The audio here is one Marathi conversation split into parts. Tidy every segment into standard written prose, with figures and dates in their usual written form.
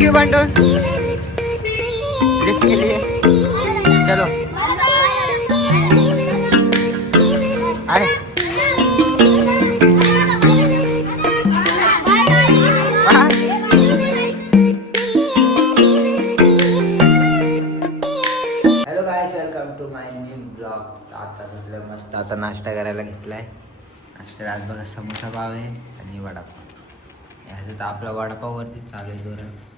थैंक यू बंडल लिफ्ट के लिए। चलो अरे hello guys, welcome to my new blog. आता सगळं मस्त आता नाश्ता करायला घेतलाय। नाश्त्याला आज बघा समोसा पाव आहे आणि वडापाव। ह्याचं तर आपला वडापाववरती चालू आहे जोरात।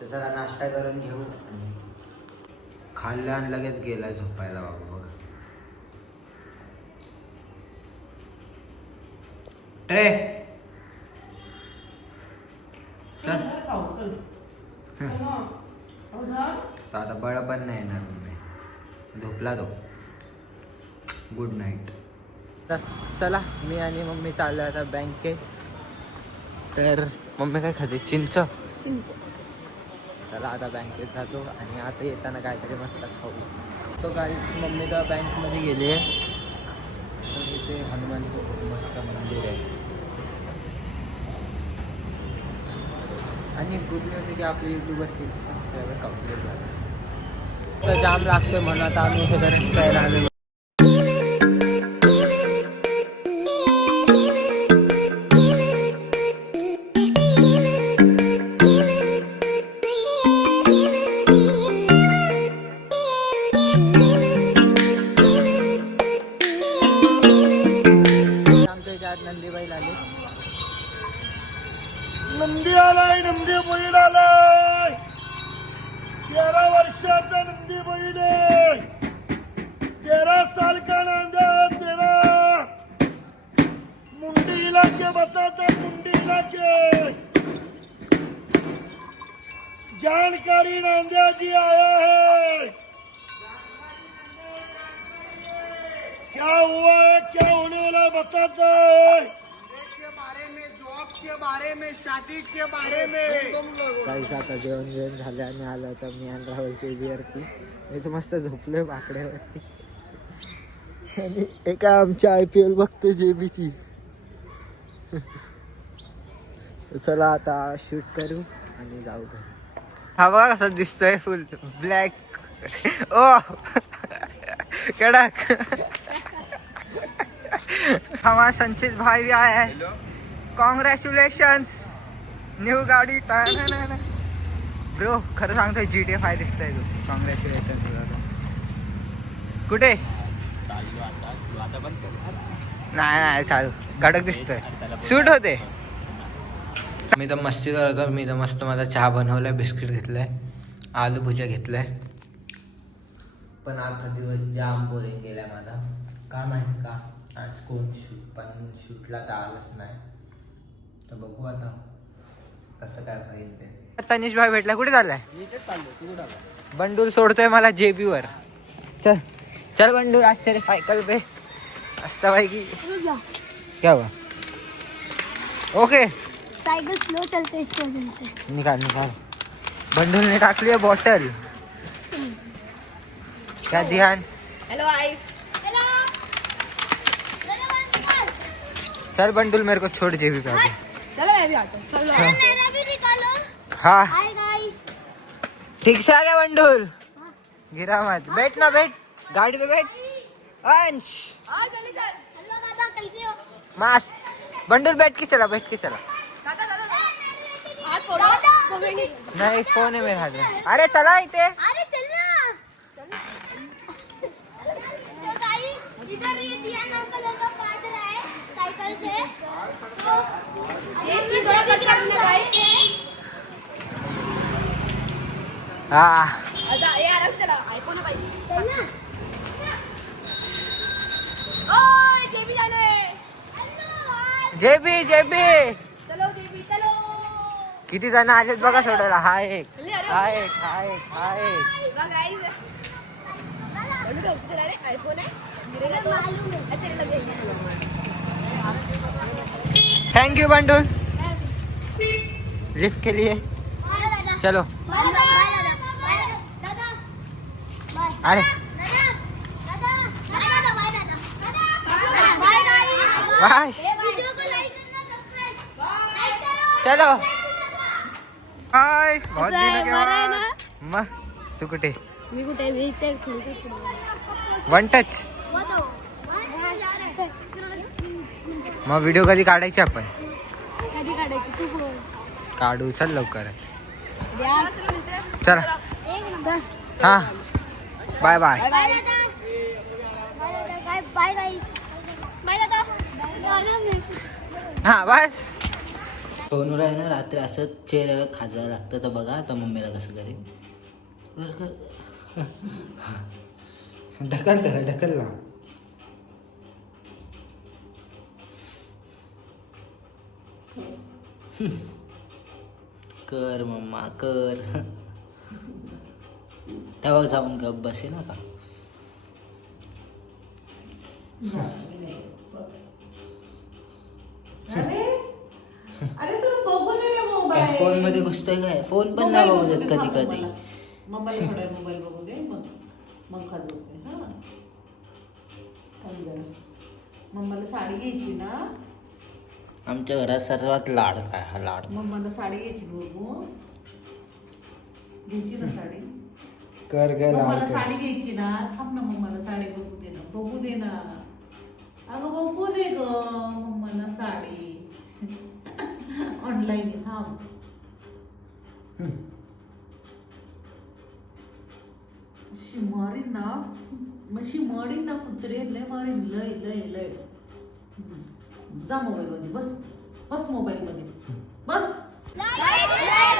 तर चला नाश्ता करून घेऊ आणि खाल्लं आणि लगेच गेला झोपायला बाबा बघा। ट्रे तो आता बळ पण नाही येणार मम्मी, झोपला तो। Good night. तर चला मी आणि मम्मी चाललो आता बँकेत। तर मम्मी काय खाते? चिंच। चला आता बँकेत जातो आणि आता येताना काहीतरी मस्त खाऊ। सो गाईस, मम्मी तर बँकमध्ये गेली आहे। तर इथे हनुमानचं खूप मस्त मंदिर आहे आणि गुड न्यूज आहे की आपल्या यूट्यूबवरती सबस्क्रायबर कंप्लीट झाला। तर जाम लागतोय म्हणून आता आम्ही हे घरीच प्यायला आलो। नंदी बैल आले, नंदी आलाय, नंदी बैल आलाय। 13 वर्षाचा नंदी बैल आहे। 13 साल का नांदा, 13 मुंडी इलाके बताते, मुंडी इलाके। जानकारी नांदिया जी आया है। क्या हुआ है, क्या होने वाला बताता है के बारे में, जॉब के बारे में, शादी के बारे में। काहीच आता जेवण झालं आणि आलं तर मी आणि राहुल चेलीवरती। मी तर मस्त झोपलोय बाकड्यावरती आणि एका आमच्या IPL बघतो JBची। चला आता शूट करू आणि जाऊ दे। हा बघा कसा दिसतोय, फुल ब्लॅक। ओ कडक। हमारा संचित भाई भी आया है। कॉंग्रॅच्युलेशन्स, न्यू गाडी। ब्रो खरं सांगतोय GTA 5 दिसतोय तू। कॉंग्रॅच्युलेशन्स तुला। कुठे? नाही नाही चालू, कडक दिसतोय, सूट होते। मी तर मस्ती करतो। मी तर मस्त माझा चहा बनवलाय, बिस्किट घेतलाय, आलू भुजिया घेतलाय। पण आजचा दिवस जाम बोरिंग गेलाय माझा। का माहिती का? आज कोण शूटला तर आलंच नाही। तर बघू आता कसं काय होईल ते। तनिष भाई भेटला, कुठे चाललाय? बंडूल सोडतोय मला JB वर। चल चल बंडूल, आज तेरे सायकल पे असता भाई की क्या हुआ? ओके, साइकिल स्लो चलते हैं इसकी वजह से। निकाल निकाल। बंडूल ने टाक लिया बॉटल। क्या ध्यान? Hello ice. चल बंडूल मेरे को छोड़ JB पे आगे। चलो मैं भी आता हूँ। मेरा भी निकालो। हाँ हाय गाइस। ठीक से आ गया बंडूल। गिरा मत, बैठ ना, बैठ गाड़ी पे बैठ। अंश आ जल्दी चल। हेलो दादा, कैसे हो? मास बंडूल बैठ के चला, बैठ के चला। दादा दादा हाथ फोड़ो। नहीं फोन है मेरे हाथ में। अरे चला इथे। अरे चलना। तो गाइस, इधर ये दियान अंकल का काट रहा है साइकिल से। तो ये भी थोड़ा कचरा में गाइस। हाँ अच्छा ये आराम चला, आईफोन है भाई। चलना। ओए जेबी जानो है। JB चलो जेबी चलो। किती जण आलेत बघा सोडायला। हा एक, हा एक, हा एक, हा एक। गाइस बोलो तो चला रे, आईफोन है, गिरेगा तो मालूम है। तेरे लगेगा। थैंक यू बंडूल लिफ्ट के लिए। चलो बाय दादा। दादा बाय। अरे दादा बाय दादा। Bye guys. बाय। वीडियो को लाइक करना, सब्सक्राइब चलो हाय बहुत असं आहे, दिनों के बरं आहे बाद. मग तू कुठे मी कुठे मी इथे वन टच. मग व्हिडिओ कधी काढायचे आपण? कधी काढायची तू बोल. काढू चल लवकरच. द्या. चला चल. हा बाय बाय. बाय दादा. बाय गाईस. बाय दादा. हा बस. सोनूला आहे ना रात्री असं चेहऱ्यावर खाजायला लागतं तर बघा आता मम्मीला कसं करेन. कर कर ढकल त्याला ढकल ना. कर मम्मा कर. तेव्हा जाऊन गप बसे ना का. अरे सर बघू दे ना मोबाईल. फोन मध्ये घुसतोय काय. फोन पण नाही बघू देत कधी कधी. मोबाईल थोडा मोबाईल बघू दे मग खाजवते. हा थांब जरा. मम्माला साडी घ्यायची ना. आमच्या घरात सर्वात लाड काय हा लाड. मम्माला साडी घ्यायची बघू. घ्यायची ना साडी. कर ग मम्माला लाड साडी घ्यायची ना. थांब ना मम्माला साडी बघू दे ना. बघू दे ना. अगं बघू दे ग मम्माला साडी. ऑनलाईन थांब. मारीन ना मशी मारीन ना कुत्रे. लय मारीन लय लय लय. जा मोबाईल मध्ये बस. बस मोबाईल मध्ये बस. Like share